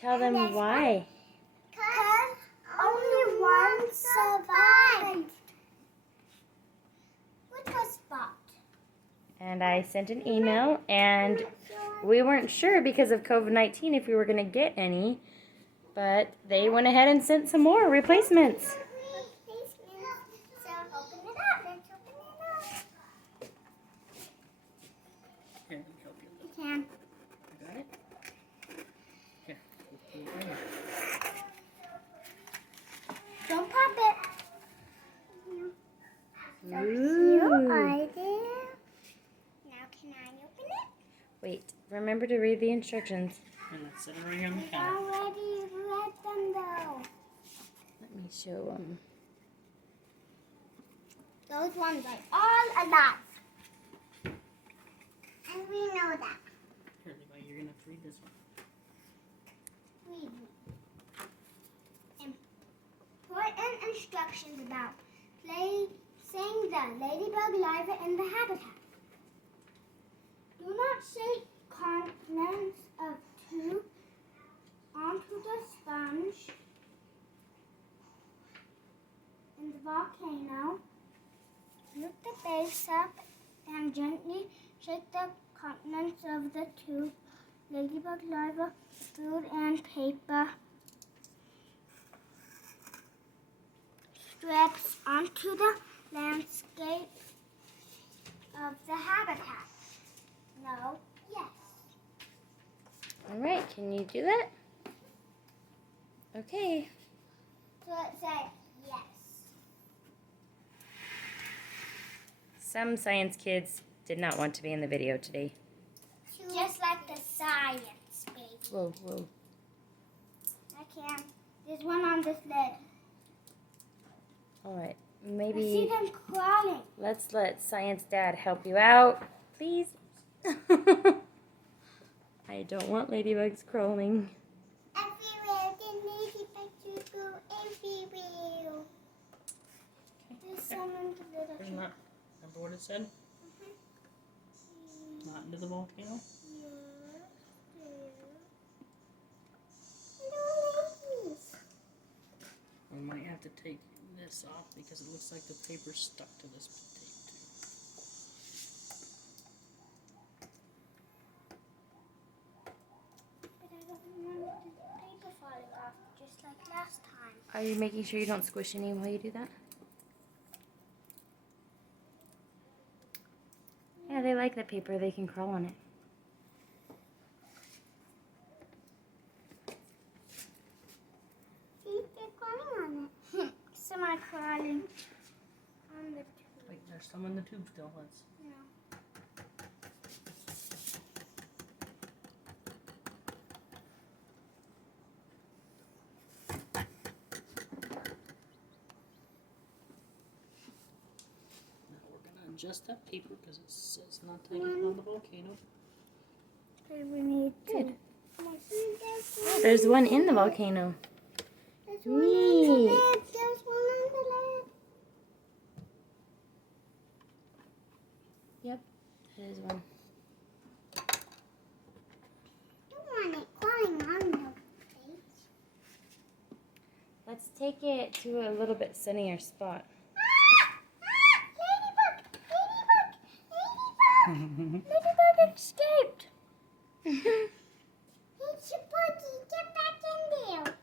Tell them why. Because only one survived. Which was Spot. And I sent an email, and we weren't sure because of COVID-19 if we were going to get any, but they went ahead and sent some more replacements. So open it up. Let's open it up. Here, let me help you. You can. You got it? Here. Don't pop it. So here I do. Now can I open it? Wait, remember to read the instructions. And let's set it right here on the I counter. already read them though. Let me show them. Those ones are all alive. And we know that. Here, Levi, you're going to have to read this one. Read. Important instructions about placing the ladybug larva in the habitat. Do not shake contents of tube onto the sponge in the volcano. Lift the base up and gently shake the contents of the tube, ladybug larva, food, and paper strips onto the landscape of the habitat. No, yes. All right, can you do that? Okay. So it said yes. Some science kids did not want to be in the video today. Just like the science, baby. Whoa, whoa. I can. There's one on this lid. All right, I see maybe them crawling. let's let Science Dad help you out, please. I don't want ladybugs crawling. Everywhere, the ladybugs will go everywhere. There's some in the little There's not. Remember what it said? Not into the volcano? We might have to take this off because it looks like the paper's stuck to this tape But I don't remember the paper falling off, just like last time. Are you making sure you don't squish any while you do that? Yeah, they like the paper. They can crawl on it. See, they're crawling on it. Some are crawling on the tube. too. Wait, there's some in the tube still. Let's. No. Now we're gonna adjust that paper because it says not to get on the volcano. Okay, we need Good. to. There's one in the volcano. There's one on the Neat. lid. There's one on the lid. Yep, that is one. Don't want it crawling on the page. Let's take it to a little bit sunnier spot. Ladybug! Ladybug escaped! It's your body. Get back in there.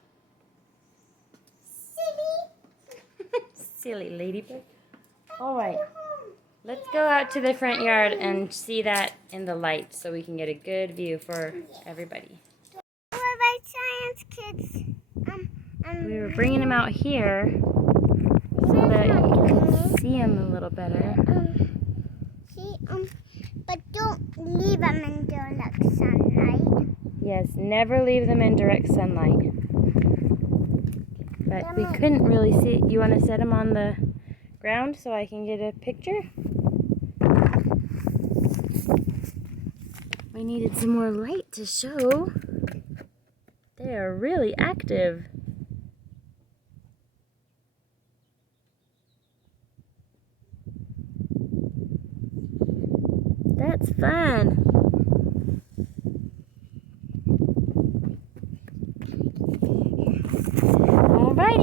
Silly. Silly ladybug. All right, let's go out to the front yard and see that in the light so we can get a good view for everybody. What about science kids? We were bringing them out here so that you can see them a little better. But don't leave them in direct sunlight. Yes, never leave them in direct sunlight. But we couldn't really see it. You want to set them on the ground so I can get a picture? We needed some more light to show. They are really active. That's fun.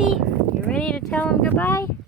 ready? You ready to tell them goodbye?